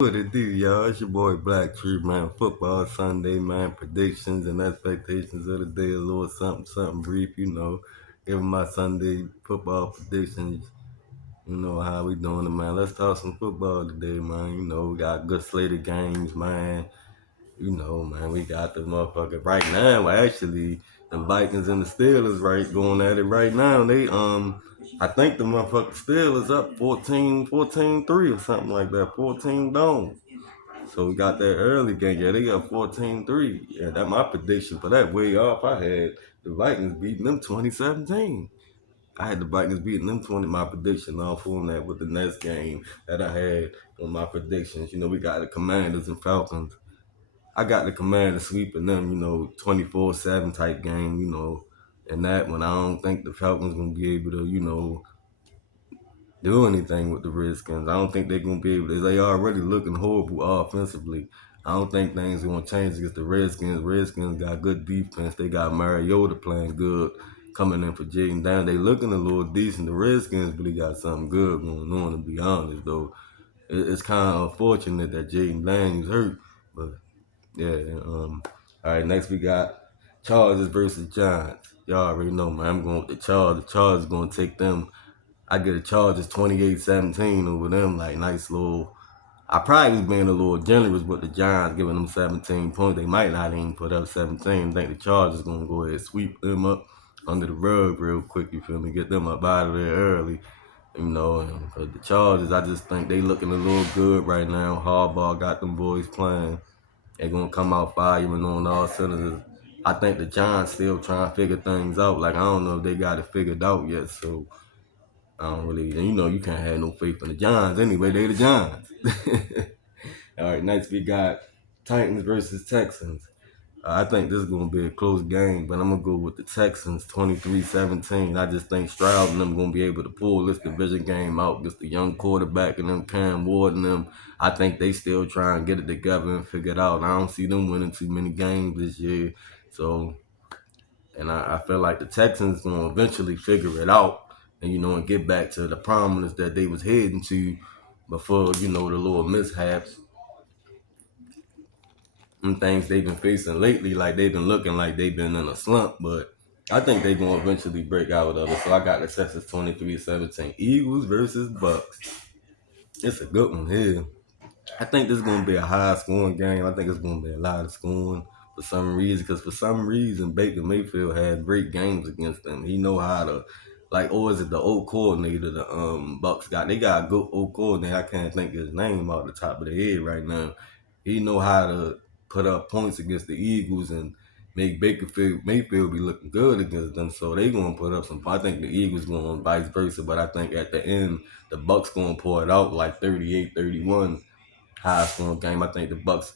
What it do, y'all? It's your boy Black Tree, man. Football Sunday, man. Predictions and expectations of the day. A little something brief, Give 'em my Sunday football predictions. You know how we doing it, man. Let's talk some football today, man. We got a good slate of games, man. Man, we got the motherfucker right now. Actually, the Vikings and the Steelers right going at it right now. I think the motherfucking Steelers up 14-3 or something like that. 14 down. So we got that early game. Yeah, they got 14-3. Yeah, that my prediction for that way off. I had the Vikings beating them 2017. I had the Vikings beating them 20. My prediction off on that with the next game that I had on my predictions. We got the Commanders and Falcons. I got the Commanders sweeping them, 24-7 type game, and that one I don't think the Falcons gonna be able to, do anything with the Redskins. I don't think they're gonna be able to. They already looking horrible offensively. I don't think things gonna change against the Redskins. Redskins got good defense. They got Mariota playing good, coming in for Jaden Down. They looking a little decent. The Redskins really got something good going on. To be honest, though, it's kind of unfortunate that Jaden Daniels hurt, but yeah. All right, next we got Chargers versus Giants. Y'all already know, man. I'm going with the Chargers. The Chargers gonna take them. I get a Chargers 28-17 over them, like nice little. I probably was being a little generous with the Giants, giving them 17 points. They might not even put up 17. I think the Chargers gonna go ahead and sweep them up under the rug real quick. You feel me? Get them up out of there early. Because the Chargers, I just think they looking a little good right now. Harbaugh got them boys playing. They gonna come out firing on all cylinders. I think the Giants still trying to figure things out. Like I don't know if they got it figured out yet. So I don't really, and you can't have no faith in the Giants anyway. They the Giants. All right, next we got Titans versus Texans. I think this is going to be a close game, but I'm going to go with the Texans 23-17. I just think Stroud and them going to be able to pull this division game out against the young quarterback and them Cam Ward and them. I think they still try and get it together and figure it out. I don't see them winning too many games this year. So, and I feel like the Texans going to eventually figure it out and get back to the prominence that they was heading to before, the little mishaps and things they've been facing lately, like they've been looking like they've been in a slump, but I think they're gonna eventually break out of it. So I got the Texas 23-17. Eagles versus Bucks. It's a good one here. I think this is gonna be a high scoring game. I think it's gonna be a lot of scoring for some reason. Because for some reason Baker Mayfield had great games against them. He know how to or is it the old coordinator the Bucks got? They got a good old coordinator. I can't think of his name off the top of the head right now. He know how to put up points against the Eagles and make Mayfield be looking good against them. So they gonna put up some. I think the Eagles going vice versa, but I think at the end the Bucks gonna pour it out like 38-31, high scoring game. I think the Bucks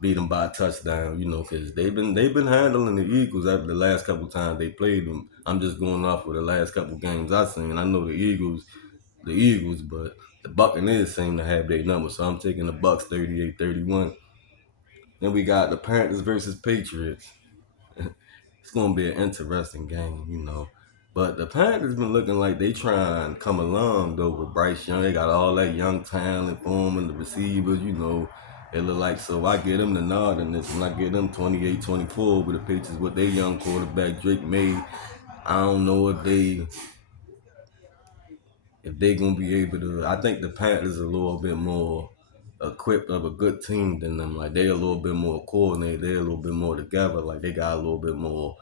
beat them by a touchdown. Because they've been handling the Eagles after the last couple times they played them. I'm just going off of the last couple games I've seen. I know the Eagles, but the Buccaneers seem to have their number, so I'm taking the Bucks 38-31. Then we got the Panthers versus Patriots. It's gonna be an interesting game. But the Panthers been looking like they trying to come along though with Bryce Young. They got all that young talent for them and the receivers. It look like, so I get them the nod in this one. I get them 28-24 with the Patriots with their young quarterback Drake May. I don't know if they gonna be able to. I think the Panthers are a little bit more equipped of a good team than them. Like they a little bit more coordinated. They're a little bit more together. Like they got a little bit more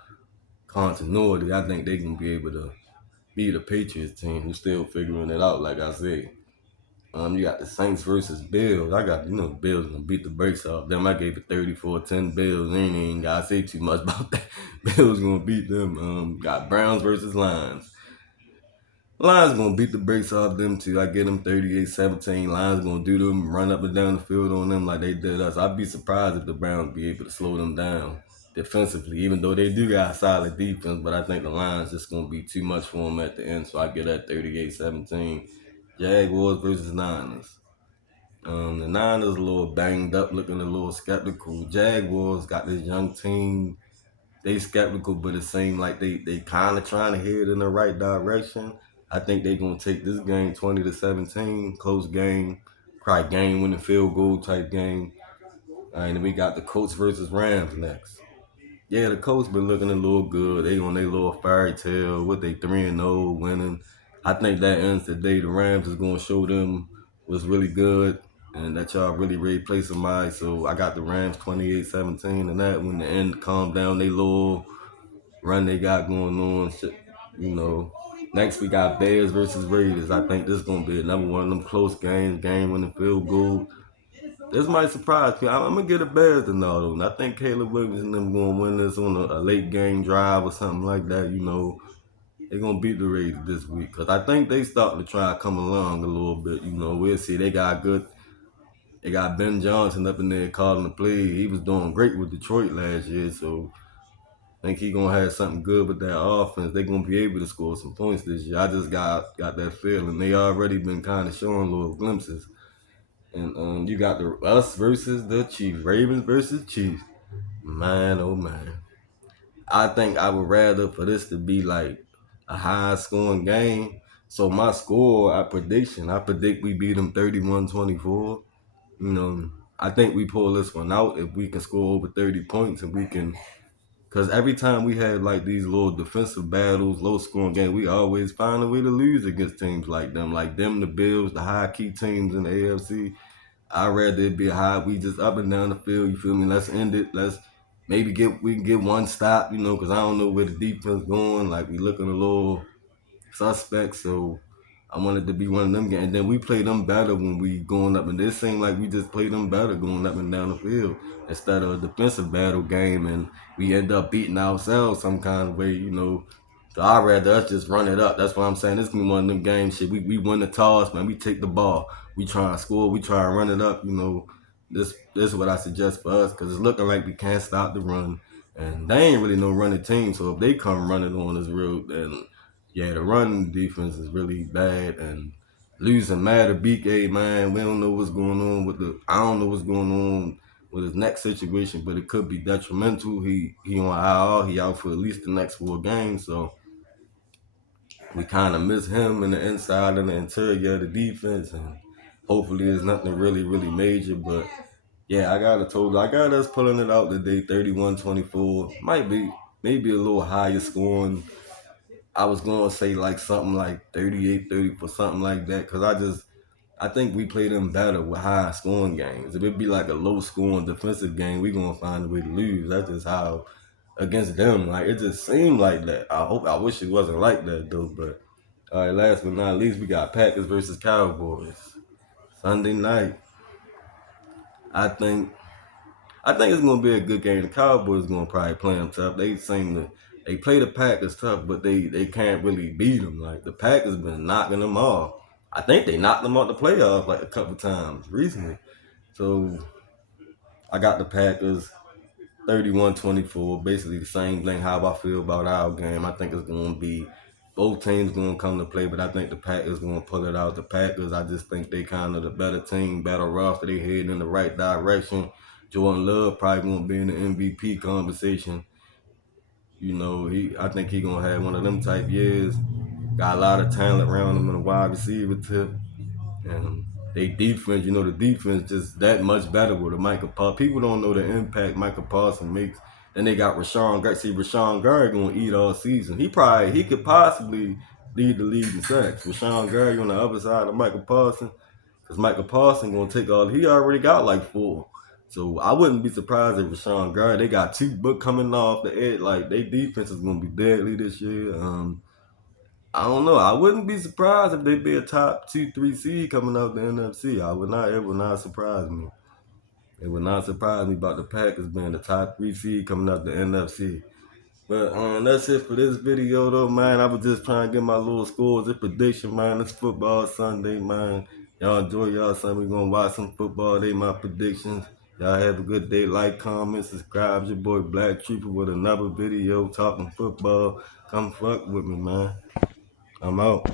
continuity. I think they can be able to be the Patriots team who's still figuring it out. Like I said, you got the Saints versus Bills. I got the Bills gonna beat the brakes off them. I gave it 34-10 Bills. Ain't gotta say too much about that. Bills gonna beat them. Got Browns versus Lions. Lions gonna beat the brakes off them too. I get them 38-17. Lions gonna do them, run up and down the field on them like they did us. I'd be surprised if the Browns be able to slow them down defensively, even though they do got a solid defense. But I think the Lions just gonna be too much for them at the end. So I get that 38-17. Jaguars versus Niners. The Niners a little banged up, looking a little skeptical. Jaguars got this young team. They skeptical, but it seems like they kind of trying to head in the right direction. I think they gonna take this game 20-17, close game. Probably game winning field goal type game. And then we got the Colts versus Rams next. Yeah, the Colts been looking a little good. They on their little fairy tale with they 3-0 winning. I think that ends the day. The Rams is gonna show them what's really good and that y'all really ready to play somebody. So I got the Rams 28-17 and that when the end calm down they little run they got going on. Shit, you know. Next we got Bears versus Raiders. I think this is gonna be another one of them close games, game winning field goal. This might surprise me. I'm gonna get a Bears tonight though. And I think Caleb Williams and them gonna win this on a late game drive or something like that. You know, they're gonna beat the Raiders this week because I think they starting to try to come along a little bit. You know, we'll see. They got good. They got Ben Johnson up in there calling the play. He was doing great with Detroit last year, so I think he gonna have something good with that offense. They gonna be able to score some points this year. I just got that feeling. They already been kind of showing little glimpses. And you got the us versus the Chiefs, Ravens versus Chiefs. Man, oh man. I think I would rather for this to be like a high scoring game. So my score, I predict we beat them 31-24. You know, I think we pull this one out if we can score over 30 points and we can because every time we had like these little defensive battles, low scoring games, we always find a way to lose against teams like them. Like them, the Bills, the high key teams in the AFC. I'd rather it be high. We just up and down the field. You feel me? Let's end it. Let's maybe we can get one stop. You know, because I don't know where the defense going. Like we looking a little suspect. So I wanted to be one of them games. And then we play them better when we going up. And this seemed like we just played them better going up and down the field instead of a defensive battle game. And we end up beating ourselves some kind of way. You know. So I'd rather us just run it up. That's what I'm saying. This is one of them games. Shit, we win the toss, man. We take the ball. We try and score. We try and run it up. You know, this is what I suggest for us because it's looking like we can't stop the run, and they ain't really no running team. So if they come running on us real, then yeah, the run defense is really bad and losing Matter BK, man. We don't know what's going on with the. I don't know what's going on with his next situation, but it could be detrimental. He on IR. He out for at least the next 4 games. So we kind of miss him in the inside and the interior of the defense, and hopefully it's nothing really, really major. But yeah, I got us pulling it out today, 31-24. Might be maybe a little higher scoring. I was gonna say like something like 38-30 for something like that, cause I think we play them better with high scoring games. If it be like a low scoring defensive game, we gonna find a way to lose. That's just how against them. Like it just seemed like that. I wish it wasn't like that though. But all right, last but not least, we got Packers versus Cowboys Sunday night. I think it's gonna be a good game. The Cowboys gonna probably play them tough. They play the Packers tough, but they can't really beat them. Like the Packers been knocking them off. I think they knocked them out the playoffs like a couple times recently. So I got the Packers 31-24, basically the same thing how I feel about our game. I think it's going to be both teams going to come to play, but I think the Packers going to pull it out. The Packers, I just think they kind of the better team, better roster. They heading in the right direction. Jordan Love probably going to be in the MVP conversation. You know, I think he going to have one of them type years. Got a lot of talent around him in the wide receiver tip. And they defense, the defense just that much better with a Michael Parsons. People don't know the impact Michael Parsons makes. Then they got Rashawn Gary. See, Rashawn Gary gonna eat all season. He could possibly lead the league in sacks. Rashawn Gary on the other side of Michael Parsons, because Michael Parsons gonna take all. He already got like 4. So I wouldn't be surprised if Rashawn Gary. They got 2 book coming off the edge. Like their defense is gonna be deadly this year. I don't know. I wouldn't be surprised if they be a top 2, 3 seed coming out the NFC. I would not. It would not surprise me. It would not surprise me about the Packers being the top 3 seed coming out the NFC. But that's it for this video, though, man. I was just trying to get my little scores and prediction, man. It's football Sunday, man. Y'all enjoy y'all Sunday. We gonna watch some football. They my predictions. Y'all have a good day. Like, comment, subscribe. Your boy Black Trooper with another video talking football. Come fuck with me, man. I'm out.